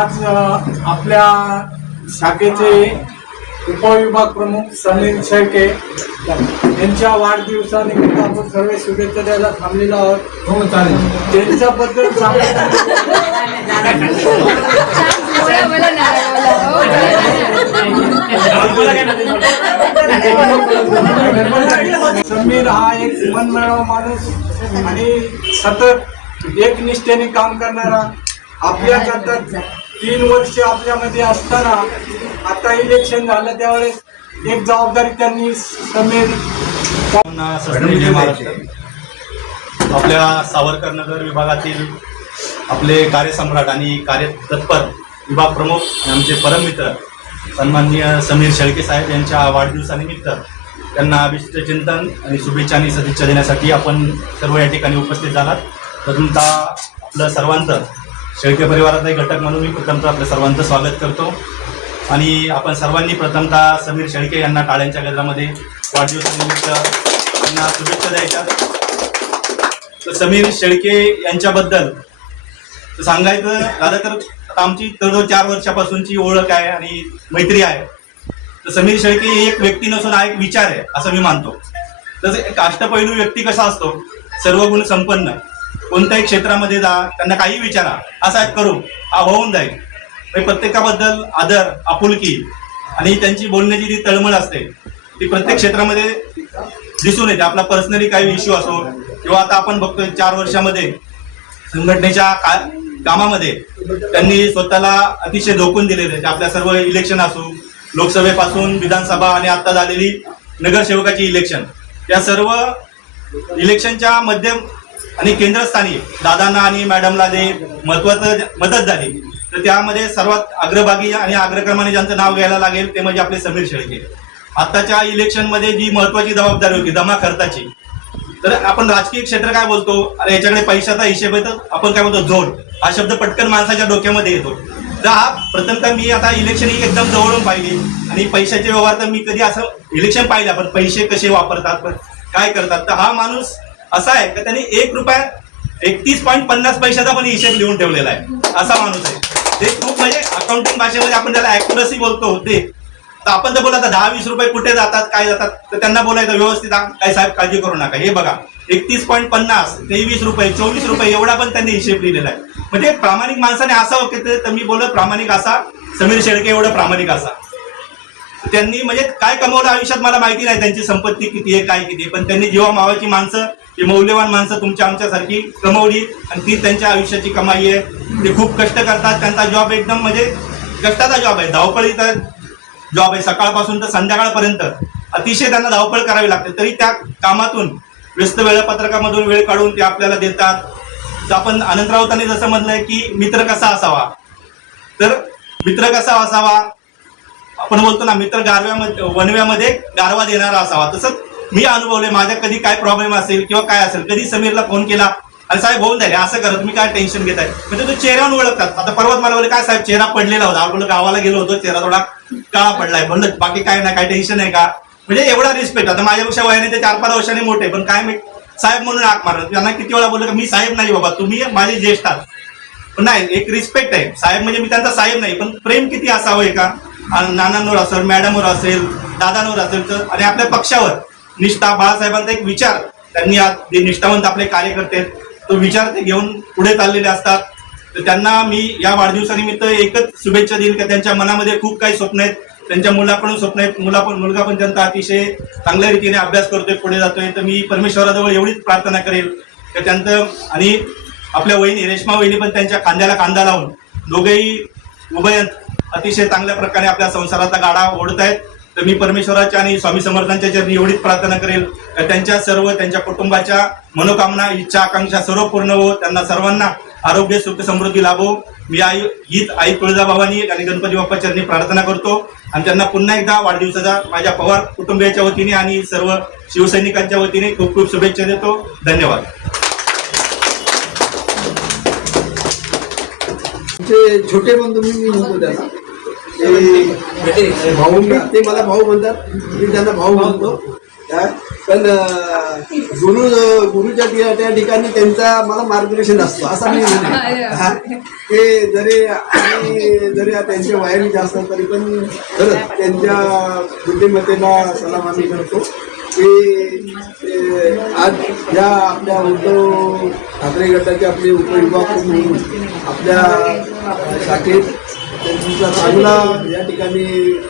आज आपल्या शाखेचे उपविभाग प्रमुख समीर शेळके यांच्या वाढदिवसानिमित्त आपण सर्व शुभेच्छा द्यायला थांबलेलो आहोत. हो चालेल. त्यांच्याबद्दल समीर हा एक मनमिळावू माणूस आणि सतत एकनिष्ठेने काम करणारा, आपल्या करतात 3 वर्ष आपल्यामध्ये असताना आता इलेक्शन झालं त्यावेळेस एक जबाबदारी त्यांनी समीर आपल्या सावरकरनगर विभागातील आपले कार्यसम्राट आणि कार्यतत्पर विभाग प्रमुख आणि आमचे परममित्र सन्माननीय समीर शेळके साहेब यांच्या वाढदिवसानिमित्त त्यांना अभिष्ट चिंतन आणि शुभेच्छा आणि सदिच्छा देण्यासाठी आपण सर्व या ठिकाणी उपस्थित झालात. प्रथमतः आपलं सर्वांचं शेळके परिवाराचा एक घटक म्हणून मी प्रथमतः आपलं सर्वांचं स्वागत करतो आणि आपण सर्वांनी प्रथमतः समीर शेळके यांना टाळ्यांच्या गजरामध्ये वाढदिवसानिमित्त त्यांना शुभेच्छा द्यायच्या. तर समीर शेळके यांच्याबद्दल सांगायचं झालं तर आमची जवळजवळ 4 वर्षापासूनची ओळख आहे आणि मैत्री आहे. तर समीर शेळके ही एक व्यक्ती नसून हा एक विचार आहे असं मी मानतो. तसं एक अष्टपैलू व्यक्ती कसा असतो, सर्व गुण संपन्न, कोणत्याही क्षेत्रामध्ये जा, त्यांना काही विचारा, असा एक करू हा होऊन जाईल. प्रत्येकाबद्दल आदर, आपुलकी आणि त्यांची बोलण्याची जी तळमळ असते ती प्रत्येक क्षेत्रामध्ये दिसून येते. आपला पर्सनली काही इश्यू असो किंवा आता आपण बघतोय 4 वर्षामध्ये संघटनेच्या कामामध्ये त्यांनी स्वतःला अतिशय झोकून दिलेले. आपल्या सर्व इलेक्शन असो, लोकसभेपासून विधानसभा आणि आता झालेली नगरसेवकाची इलेक्शन, या सर्व इलेक्शनच्या मध्यम आणि केंद्रस्थानी दादांना आणि मॅडमला जे महत्वाचं मदत झाली तर त्यामध्ये सर्वात अग्रभागी आणि अग्रक्रमाने ज्यांचं नाव घ्यायला लागेल ते म्हणजे आपले समीर शेळके. आत्ताच्या इलेक्शनमध्ये जी महत्वाची जबाबदारी होती जमा खर्चाची, तर आपण राजकीय क्षेत्र काय बोलतो, अरे याच्याकडे पैशाचा हिशेब आहे, तर आपण काय बोलतो झोड, हा शब्द पटकन माणसाच्या डोक्यामध्ये येतो. तर हा प्रथमतः मी आता इलेक्शन ही एकदम जवळून पाहिली आणि पैशाचे व्यवहार तर मी कधी असं इलेक्शन पाहिलं, पण पैसे कसे वापरतात, काय करतात, तर हा माणूस असा आहे की त्यांनी 1 रुपया 31.50 पैशाचा पण हिशेब लिहून ठेवलेला आहे, असा माणूस आहे. ते खूप म्हणजे अकाउंटिंग भाषेमध्ये आपण त्याला ॲक्युरसी बोलतो ते. तर आपण जर बोलत 10-20 रुपये कुठे जातात, काय जातात, तर त्यांना बोलायचं व्यवस्थित, काय साहेब काळजी करू नका, हे बघा 31.50, 23 रुपये, 24 रुपये एवढा पण त्यांनी हिशेब लिहिलेला आहे. म्हणजे प्रामाणिक माणसाने असावं की तर मी बोलत प्रामाणिक असा समीर शेळके एवढं प्रामाणिक असा. त्यांनी म्हणजे काय कमवलं आयुष्यात मला माहिती नाही, त्यांची संपत्ती किती आहे काय किती आहे, पण त्यांनी जेव्हा मावाची माणसं, ही मौल्यवान माणसं तुमच्या आमच्यासारखी कमवली आणि ती त्यांच्या आयुष्याची कमाई आहे. ते खूप कष्ट करतात, त्यांचा जॉब एकदम म्हणजे कष्टाचा जॉब आहे, धावपळीचा जॉब आहे, सकाळपासून तर संध्याकाळपर्यंत अतिशय त्यांना धावपळ करावी लागते. तरी त्या कामातून व्यस्त वेळापत्रकामधून वेळ काढून ते आपल्याला देतात. तर आपण अनंत राऊतांनी जसं म्हणलंय की मित्र कसा असावा, तर मित्र कसा असावा, आपण बोलतो ना मित्र गारव्यामध्ये वनव्यामध्ये गारवा देणारा असावा. तसंच मी अनुभवले, माझ्या कधी काय प्रॉब्लेम असेल किंवा काय असेल, कधी समीरला फोन केला, अरे साहेब होऊन जाईल असं करत, मी काय टेन्शन घेत आहे, म्हणजे तो चेहऱ्यावर ओळखतात. आता परवाच मला बोलले काय साहेब चेहरा पडलेला होता, आपण गावाला गेलो होतो, चेहरा थोडा काळा पडलाय, म्हणलं बाकी काय नाही, काय टेन्शन आहे का, म्हणजे एवढा रिस्पेक्ट. आता माझ्यापेक्षा वयाने ते 4-5 वर्षांनी मोठे, पण काय मी साहेब म्हणून हाक मारत. त्यांना किती वेळा बोललं की मी साहेब नाही बाबा, तुम्ही माझे ज्येष्ठ आहात, पण नाही एक रिस्पेक्ट आहे. साहेब म्हणजे मी त्यांचा साहेब नाही, पण प्रेम किती असावं का, नानांवर असेल, मॅडमवर असेल, दादांवर असेल, तर आणि आपल्या पक्षावर निष्ठा, बाळासाहेबांचा एक विचार, त्यांनी आज जे निष्ठावंत आपले कार्यकर्ते तो विचार ते घेऊन पुढे चाललेले असतात. तर त्यांना मी या वाढदिवसानिमित्त एकच शुभेच्छा देईल की त्यांच्या मनामध्ये खूप काही स्वप्न आहेत, त्यांच्या मुलाकडून स्वप्न आहेत, मुलगा पण त्यांचा अतिशय चांगल्या रीतीने अभ्यास करतोय, पुढे जातोय. तर मी परमेश्वराजवळ एवढीच प्रार्थना करेल की त्यांचं, आणि आपल्या वहिनी रेश्मा वहिनी पण त्यांच्या खांद्याला खांदा लावून दोघेही उभयंत अतिशय चांगल्या प्रकारे आपल्या संसाराचा गाडा ओढत आहेत. तर मी परमेश्वराच्या आणि स्वामी समर्थांच्या चरणी एवढीच प्रार्थना करेल की त्यांच्या सर्व त्यांच्या कुटुंबाच्या मनोकामना, इच्छा, आकांक्षा सर्व पूर्ण हो, त्यांना सर्वांना आरोग्य, सुख, समृद्धी लाभो. मी हीच आई तुळजाभवानी आणि गणपती बाप्पा चरणी प्रार्थना करतो आणि त्यांना पुन्हा एकदा वाढदिवसाच्या माझ्या पवार कुटुंबियाच्या वतीने आणि सर्व शिवसैनिकांच्या वतीने खूप खूप शुभेच्छा देतो. धन्यवाद. छोटे बंधू मी म्हणतो त्यांना, भाऊ, ते मला भाऊ म्हणतात, मी त्यांना भाऊ म्हणतो. पण गुरुच्या त्या ठिकाणी त्यांचा मला मार्गदर्शन असतो असं मी म्हणेन. हा. ते जरी त्यांच्या वयाने जास्त तरी पण खरंच त्यांच्या बुद्धिमत्तेला सलाम आम्ही करतो की आज या आपल्या उद्धव ठाकरे गटाचे आपले उपविभाग म्हणून आपल्या शाखेत त्यांचा चांगला या ठिकाणी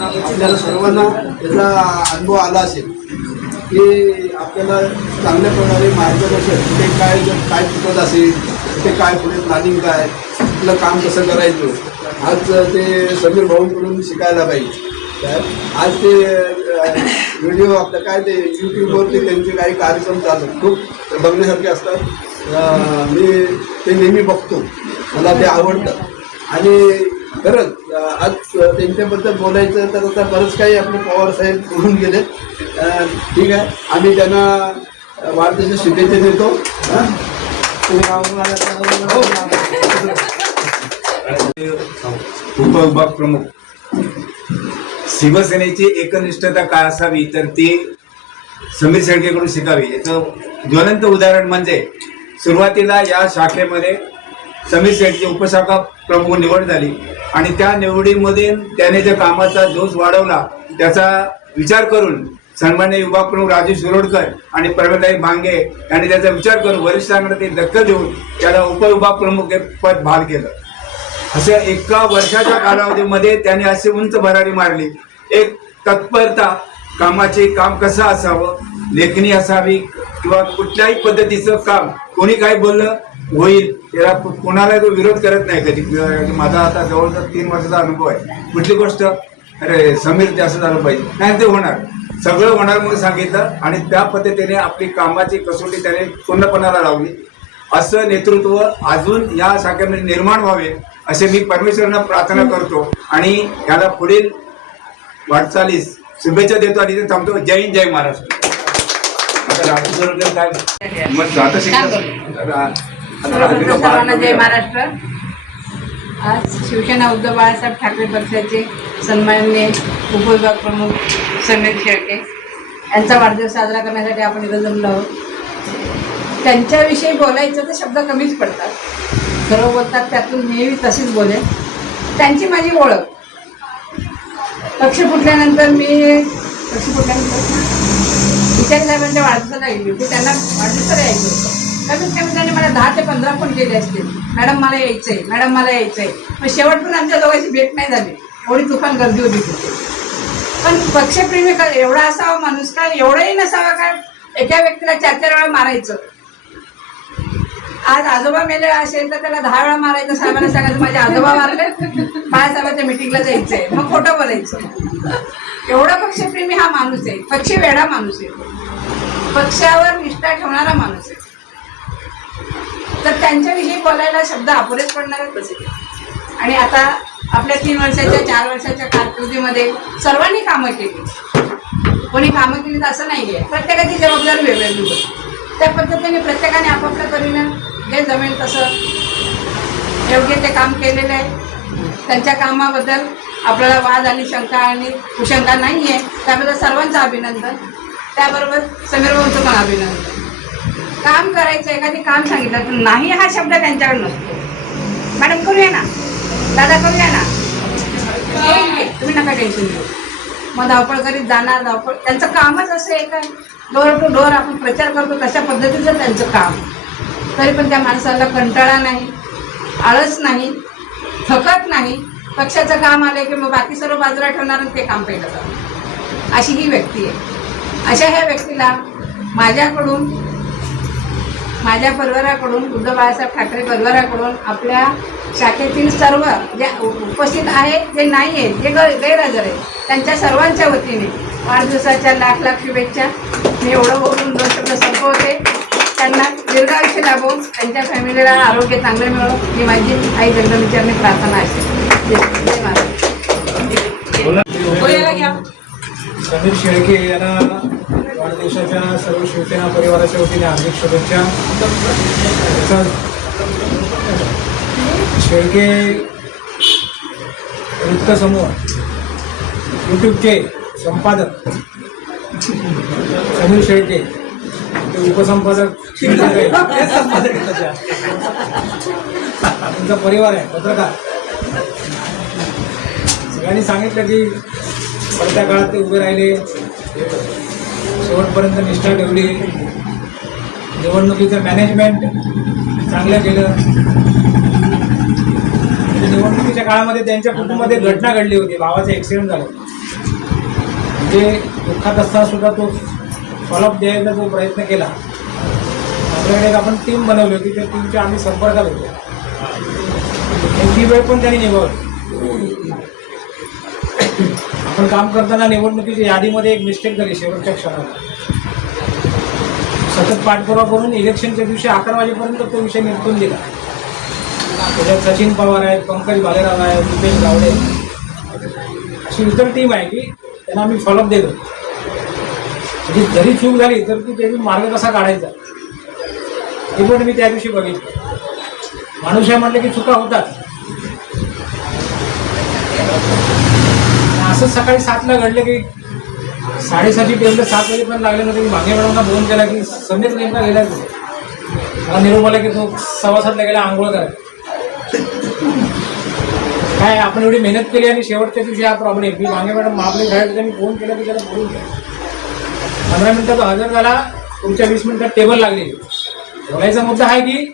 आपल्याला सर्वांना त्याचा अनुभव आला असेल की आपल्याला चांगल्या प्रकारे मार्गदर्शन कुठे काय चुकत असेल कुठे काय पुढे प्लॅनिंग काय आपलं काम कसं करायचं आज ते समीर भाऊंकडून शिकायला पाहिजे. आज ते व्हिडिओ आपलं काय ते यूट्यूबवरती त्यांचे काही कार्यक्रम चालतात खूप बघण्यासारखे असतात. मी ते नेहमी बघतो मला ते आवडतं आणि खरंच आज त्यांच्याबद्दल बोलायचं तर आता बरंच काही आपले पवार साहेब बोलून गेले. ठीक आहे आम्ही त्यांना वाढदिवसाच्या शुभेच्छा देतो. उपविभाग प्रमुख शिवसेनेची एकनिष्ठता काय असावी तर ती समीर शेळकेकडून शिकावी. याचं ज्वलंत उदाहरण म्हणजे सुरुवातीला या शाखेमध्ये समीर शेळके उपशाखा प्रमुख निवड झाली आणि त्या निवडीमध्ये त्याने ज्या कामाचा जोश वाढवला त्याचा विचार करून सन्माननीय विभाग प्रमुख राजू शिरोडकर आणि प्रवीणताई भांगे यांनी त्याचा विचार करून वरिष्ठांकडे ते दखल देऊन त्याला उपविभाग प्रमुख हे पद बहाल केलं. अशा एका वर्षाच्या कालावधीमध्ये त्याने अशी उंच भरारी मारली. एक तत्परता कामाचे काम कसं असावं लेखणी असावी किंवा कुठल्याही पद्धतीचं काम कोणी काय बोललं होईल त्याला कोणाला तो विरोध करत नाही कधी. माझा आता जवळजवळ 3 वर्षाचा अनुभव आहे. कुठली गोष्ट अरे समीर जास्त झालं पाहिजे नाही ते होणार सगळं होणार म्हणून सांगितलं आणि त्या पद्धतीने आपली कामाची कसोटी त्याने पूर्णपणाला लावली. असं नेतृत्व अजून या शाखेमध्ये निर्माण व्हावे असे मी परमेश्वरांना प्रार्थना करतो आणि याला पुढील वाटचालीस शुभेच्छा देतो आणि इथे थांबतो. जय हिंद जय महाराष्ट्र. आता राजू सरोगर काय मग आता सर्वांना जय महाराष्ट्र. आज शिवसेना उद्धव बाळासाहेब ठाकरे पक्षाचे सन्माननीय उपविभाग प्रमुख समीर शेळके यांचा वाढदिवस साजरा करण्यासाठी आपण इथं जमलो आहोत. त्यांच्याविषयी बोलायचं तर शब्द कमीच पडतात. सर्व बोलतात त्यातून नेहमी तशीच बोलेन. त्यांची माझी ओळख पक्ष फुटल्यानंतर विचारी साहेबांच्या वाढदिवसाला गेली होती. त्यांना वाढदिवसाला यायचं होतं. कमीत कमी त्यांनी मला 10 ते 15 फोन केले असतील. मॅडम मला यायचं आहे मॅडम मला यायचं आहे. पण शेवटपर्यंत आमच्या दोघांची भेट नाही झाली. एवढी तुफान गर्दी होती तिथे. पण पक्षप्रेमी एवढा असावा माणूस का एवढंही नसावा का एका व्यक्तीला 4-4 वेळा मारायचं. आज आजोबा मेले असेल तर त्याला 10 वेळा मारायचं. साहेबांना सांगायचं माझे आजोबा मारले बाळासाहेबांच्या मिटिंगला जायचं आहे मग खोटं बोलायचं. एवढा पक्षप्रेमी हा माणूस आहे. पक्षी वेडा माणूस आहे. पक्षावर निष्ठा ठेवणारा माणूस आहे. तर त्यांच्याविषयी बोलायला शब्द अपुरेच पडणार तसे. आणि आता आपल्या 3 वर्षाच्या 4 वर्षाच्या कारकिर्दीमध्ये सर्वांनी कामं केली. कोणी कामं केली तर असं नाही आहे. प्रत्येकाची जबाबदारी वेगवेगळी होती. त्या पद्धतीने प्रत्येकाने आपापल्या परीनं जे जमेल तसं योग्य ते काम केलेलं आहे. त्यांच्या कामाबद्दल आपल्याला वाद आणि शंका आणि कुशंका नाही आहे. त्याबद्दल सर्वांचं अभिनंदन. त्याबरोबर समीर भाऊंचं पण अभिनंदन. काम करायचं एखादी काम सांगितलं तर नाही हा शब्द त्यांच्याकडे नसतो. मॅडम करूया ना दादा करूया ना तुम्ही नका टेन्शन घेऊ. मग धावपळ करीत जाणार. धावपळ त्यांचं कामच असं आहे का डोर टू डोर आपण प्रचार करतो तशा पद्धतीचं त्यांचं काम. तरी पण त्या माणसाला कंटाळा नाही आळस नाही थकत नाही. पक्षाचं काम आलं की मग बाकी सर्व बाजूला ठेवणार आणि ते काम पहिलं जातं. अशी ही व्यक्ती आहे. अशा ह्या व्यक्तीला माझ्याकडून माझ्या परिवाराकडून उद्धव बाळासाहेब ठाकरे परिवाराकडून आपल्या शाखेतील सर्व जे उपस्थित आहेत जे नाही आहेत जे गैरहजर आहेत त्यांच्या सर्वांच्या वतीने वाढदिवसाच्या लाख लाख शुभेच्छा. मी एवढं बोलून 2 शब्द संपवते. त्यांना दीर्घायुष्य लाभो त्यांच्या फॅमिलीला आरोग्य चांगलं मिळो ही माझी आई जगदंबेचरणी प्रार्थना असेल. जय महाराज. समीर शेळके यांना वाढदिवसाच्या सर्व शिवसेना परिवाराच्या वतीने हार्दिक शुभेच्छा. शेळके वृत्तसमूह यूट्यूबचे संपादक समीर शेळके ते उपसंपादक त्यांचा परिवार आहे, पत्रकार. सगळ्यांनी सांगितलं की पडत्या काळात ते उभे राहिले, शेवटपर्यंत निष्ठा ठेवली, निवडणुकीचं मॅनेजमेंट चांगलं केलं. निवडणुकीच्या काळामध्ये त्यांच्या कुटुंबामध्ये घटना घडली होती, भावाचं ॲक्सिडेंट झालं. म्हणजे दुःखात असताना सुद्धा तो फॉलोअप द्यायचा जो प्रयत्न केला. आपल्याकडे एक आपण टीम बनवली होती, त्या टीमच्या आम्ही संपर्कात होतो. ती वेळ पण त्यांनी निभावली. आपण काम करताना निवडणुकीच्या यादीमध्ये एक मिस्टेक झाली शेवटच्या क्षणाला. सतत पाठपुरावा करून इलेक्शनच्या दिवशी 11 वाजेपर्यंत तो विषय निपटून दिला. त्याच्यात सचिन पवार आहेत, पंकज भालेराव आहे, रुपेश गावडे, अशी इतर टीम आहे की त्यांना आम्ही फॉलोअप देतो. म्हणजे जरी चूक झाली तर ती त्याची मार्ग कसा काढायचा हे पण मी त्या दिवशी बघितलं. माणूस आहे म्हटलं की चुका होतात. असंच सकाळी 7ला घडलं की 6:30ची टेबल 7 वाजे पण लागले नव्हते. मी मागे मॅडमना फोन केला की समीर नेमका गेला. मला निरोप आला की तो 6:15ला गेला आंघोळ करायला. काय आपण एवढी मेहनत केली आणि शेवटच्या दिवशी हा प्रॉब्लेम. मी मागे मॅडम आपले साहेब त्यांनी फोन केला की त्याला बोलून घ्या. 15 मिनिटात हजर झाला, पुढच्या 20 मिनिटात टेबल लागली. बोलायचा मुद्दा आहे की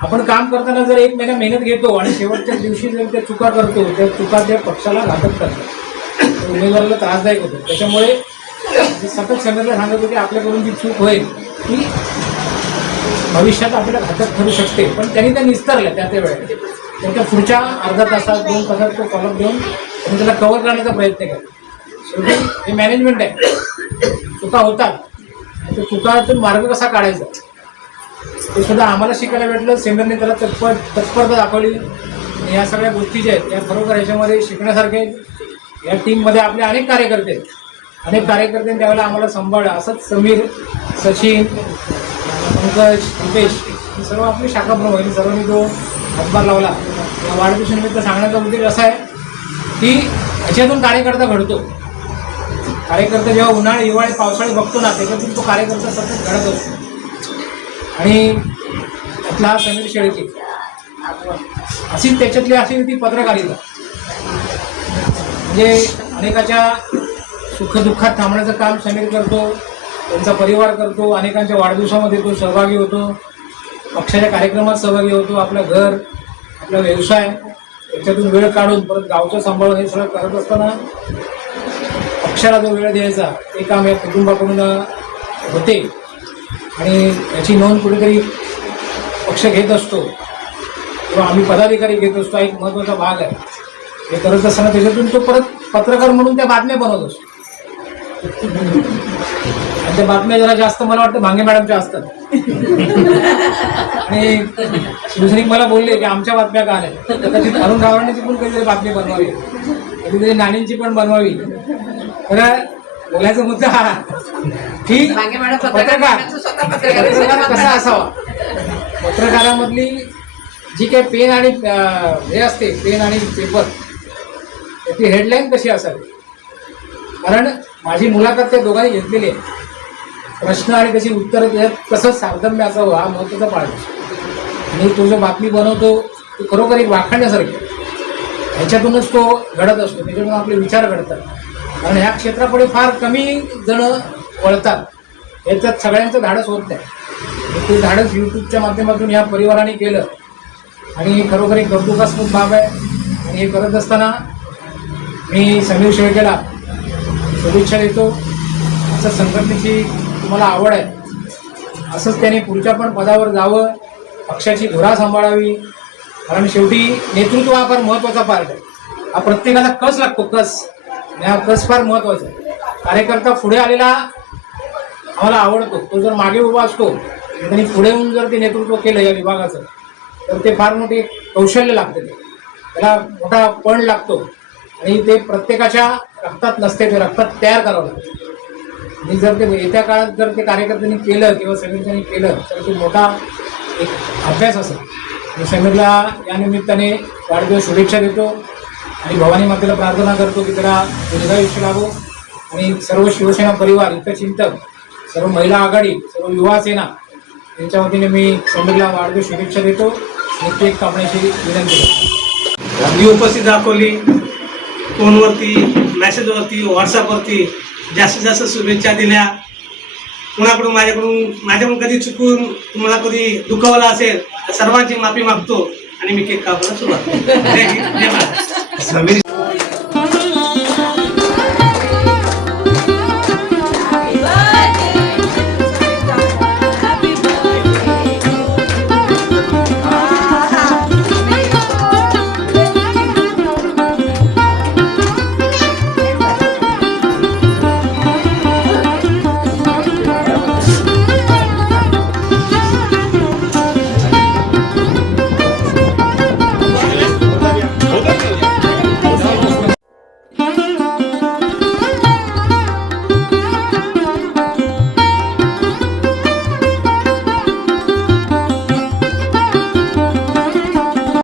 आपण काम करताना जर 1 महिना मेहनत घेतो आणि शेवटच्या दिवशी जर त्या चुका करतो, त्या चुका त्या पक्षाला घातक करतात, उमेदवाराला त्रासदायक होतं. त्याच्यामुळे सतत समीरला सांगत होते की आपल्याकडून जी चूक होईल ती भविष्यात आपल्याला घातक ठरू शकते. पण त्यांनी त्या निस्तरल्या त्या वेळेला. त्यांच्या पुढच्या अर्धा तासात 2 तासात तो फॉलोअप देऊन त्यांनी त्याला कव्हर करण्याचा प्रयत्न केला. शेवटी हे मॅनेजमेंट आहे. चुका होतात, त्या चुकातून मार्ग कसा काढायचा ते सुद्धा आम्हाला शिकायला भेटलं. सेंटरने त्याला तत्परता दाखवली. आणि या सगळ्या गोष्टी ज्या आहेत त्या खरोखर ह्याच्यामध्ये शिकण्यासारख्या आहेत. या टीममध्ये आपले अनेक कार्यकर्ते त्यावेळेला आम्हाला सांभाळलं. असंच समीर, सचिन, पंकज, रुपेश ही सर्व आपली शाखा प्रमुख सर्वांनी जो हातभार लावला. या वाढदिवसानिमित्त सांगण्याचा उद्देश असा आहे की ह्याच्यातून कार्यकर्ता घडतो. कार्यकर्ता जेव्हा उन्हाळी, हिवाळी, पावसाळी बघतो ना, त्याच्यातून तो कार्यकर्ता सतत घडत असतो. आणि त्यातला हा समीर शेळके अशीच त्याच्यातली अशी ती पत्रकारिता. म्हणजे अनेकाच्या सुखदुःखात थांबण्याचं काम समीर करतो, त्यांचा परिवार करतो. अनेकांच्या वाढदिवसामध्ये तो सहभागी होतो, पक्षाच्या कार्यक्रमात सहभागी होतो. आपलं घर, आपला व्यवसाय याच्यातून वेळ काढून परत गावचं सांभाळून हे सगळं करत असताना पक्षाला जो वेळ द्यायचा ते काम या कुटुंबाकडून होते. आणि याची नोंद कुठेतरी पक्ष घेत असतो किंवा आम्ही पदाधिकारी घेत असतो. एक महत्त्वाचा भाग आहे. हे करत असताना त्याच्यातून तो परत पत्रकार म्हणून त्या बातम्या बनवत असतो. आणि त्या बातम्या जरा जास्त मला वाटतं भांगे मॅडमच्या असतात. आणि दुसरी मला बोलले की आमच्या बातम्या का नाही, कदाचित अरुण रावणाची पण कधीतरी बातमी बनवावी, कधीतरी नानींची पण बनवावी. तर बोलायचा मुद्दा हा की पत्रकार कसा असावा. पत्रकारामधली जी काही पेन आणि हे असते, पेन आणि पेपर, त्याची हेडलाईन कशी असावी. कारण माझी मुलाखत त्या दोघांनी घेतलेली आहे. प्रश्न आणि त्याची उत्तरं त्याच्यात कसं साधम्य असावं हा महत्त्वाचा पाठ आहे. आणि तो जो बातमी बनवतो तो खरोखर एक वाखाणण्यासारखी. ह्याच्यातूनच तो घडत असतो, त्याच्यातून आपले विचार घडतात. कारण ह्या क्षेत्रापुढे फार कमी जण वळतात. याच्यात सगळ्यांचं धाडस होत नाही. ते धाडस यूट्यूबच्या माध्यमातून या परिवाराने केलं आणि खरोखर एक कौतुकास्पद बाब आहे. आणि हे करत असताना मी समीर शेळकेला शुभेच्छा देतो. असं संघटनेची तुम्हाला आवड आहे, असंच त्याने पुढच्या पण पदावर जावं, पक्षाची धुरा सांभाळावी. कारण शेवटी नेतृत्व हा फार महत्त्वाचा पार्ट आहे. हा प्रत्येकाला कस लागतो, कस. आणि हा कस फार महत्त्वाचा आहे. कार्यकर्ता पुढे आलेला आम्हाला आवडतो. तो जर मागे उभा असतो त्यांनी पुढे येऊन जर ते नेतृत्व केलं या विभागाचं तर ते फार मोठे कौशल्य लागते. त्याला मोठा पण लागतो आणि ते प्रत्येकाच्या रक्तात नसते, ते रक्तात तयार करावं लागतं. आणि जर ते येत्या काळात जर ते कार्यकर्त्यांनी केलं किंवा समीरच्यांनी केलं तर ते मोठा एक अभ्यास असेल. मी समीरला या निमित्ताने वाढदिवस शुभेच्छा देतो आणि भवानी मातेला प्रार्थना करतो की त्याला दीर्घायुष्य लाभो. आणि सर्व शिवसेना परिवार, इतर चिंतक सर्व महिला आघाडी, सर्व युवा सेना यांच्या वतीने मी समीरला वाढदिवस शुभेच्छा देतो आणि केक कापण्याची विनंती करतो. मी उपस्थित दाखवली, फोनवरती, मेसेजवरती, व्हॉट्सअपवरती जास्तीत जास्त शुभेच्छा दिल्या. कुणाकडून माझ्याकडून कधी चुकून तुम्हाला कधी दुखावलं असेल तर सर्वांची माफी मागतो आणि मी केक कापायला सुरुवात करतो. जय हिंद, जय भारत. समीर